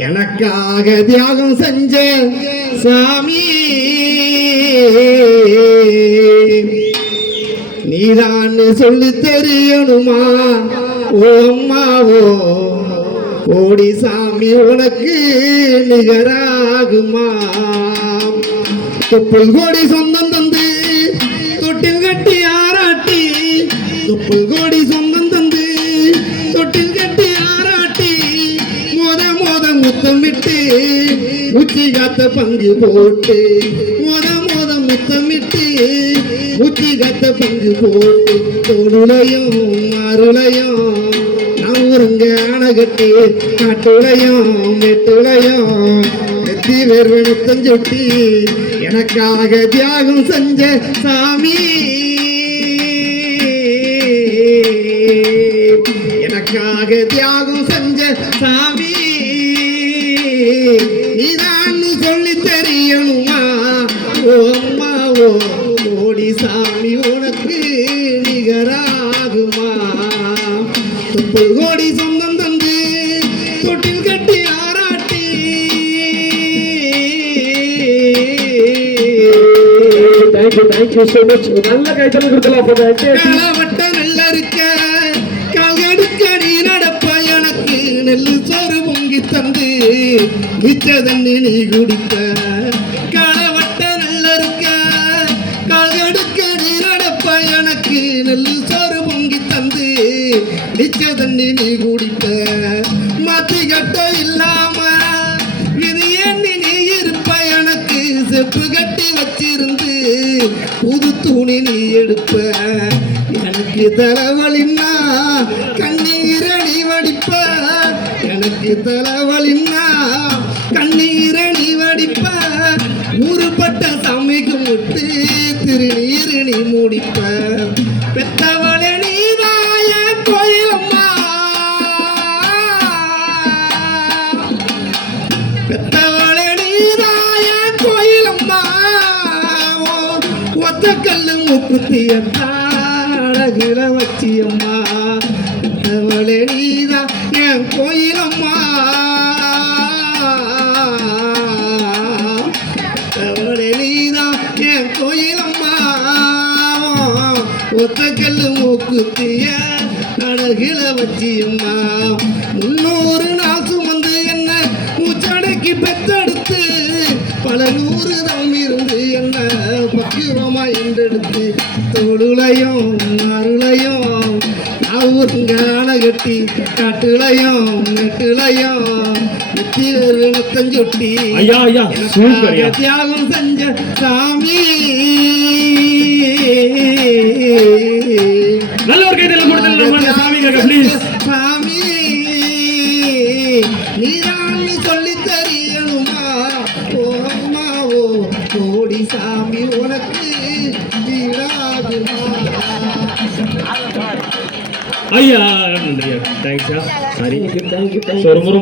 எனக்காக தியாகம் செஞ்ச சாமி. நீதான் சொல்லி தெரியணுமா? ஓ அம்மாவோ கோடி சாமி உனக்கு நிகராகுமா? தொப்புள் கோடி சொந்தம் தந்து தொட்டில் கட்டி ஆராட்டி தொப்புள் கோடி தொட்டில் கட்டி ஆராட்டி மோத மோத முத்தமிட்டு உச்சி காத்த பங்கு போட்டு மோத மோத முத்தமிட்டு உச்சி காத்த பங்கு போட்டு தொடுலையும் அருளையும் நவுருங்க அணகட்டி காட்டுளையும் மெட்டுளையும் எத்தி வேர்வனத்தம் எனக்காக தியாகம் செஞ்ச சாமி. எனக்காக தியாகம் செஞ்ச சாமி. நீதான் சொல்லி தெரியணுமா? ஓ அம்மா ஓ ஓடி சாமி உனக்கு நிகராகுமா? தொப்புள் கோடி சொந்தம் தந்து தொட்டில் கட்டி ஆராட்டி. Thank you thank you so much நல்ல கைத்தல் கொடுக்கலாம் அப்போ நெல்லு சோறு பொங்கி தந்து மிச்ச தண்ணி நீ குடித்த களவட்ட நல்லருக்க இருக்க நீரடப்ப எனக்கு நெல்லு சோறு பொங்கி தந்து மிச்ச தண்ணி நீ குடித்த மாத்தி கட்ட இல்லாம இது எண்ணி நீ இருப்ப? எனக்கு செப்பு கட்டி வச்சிருந்து புது துணி நீ எடுப்ப. எனக்கு தலைவலின்னா கண்ணீரணி வடிப்ப எனக்கு தலைவலின்னா கண்ணீரணி வடிப்ப. ஊருப்பட்ட சமைக்கு முட்டு திருநீரணி முடிப்ப. பெத்தவளே நீதாய கோயிலம்மா. பெத்தவளே நீதாய கோயிலம்மா. ஒத்த கல்லு முக்குத்தியம்மா அழகுல வச்சியம்மா. கடவுளே நீதான் என் கோயிலம்மா. கடவுளே நீதான் என் கோயிலம்மா. ஒத்த கல்லு மூக்குத்திய அழகுல வச்சியம்மா. முன்னூறு நாள் சுமந்து என்ன மூச்சடைக்கு பெத்தெடுத்து பல நூறு தம் இருந்து என்ன பக்குவமா என்றெடுத்து தோளுலையும் அருளையும் நாவூருங்க அணகட்டி காட்டுலையும் நெட்டுலையும் நெத்தி வருணத்தம் சொட்டி. ஐயா ஐயா சூப்பர் ஐயா எனக்காக தியாகம் செஞ்ச சாமி. நல்ல ஒரு நம்ம அந்த சாமிக்காக ப்ளீஸ் சாமி. சொல்லி தெரியணுமா? ஓ அம்மாவோ கோடி சாமி உனக்கு അയ്യാ താങ്ക്സ് സാരി താങ്ക് യു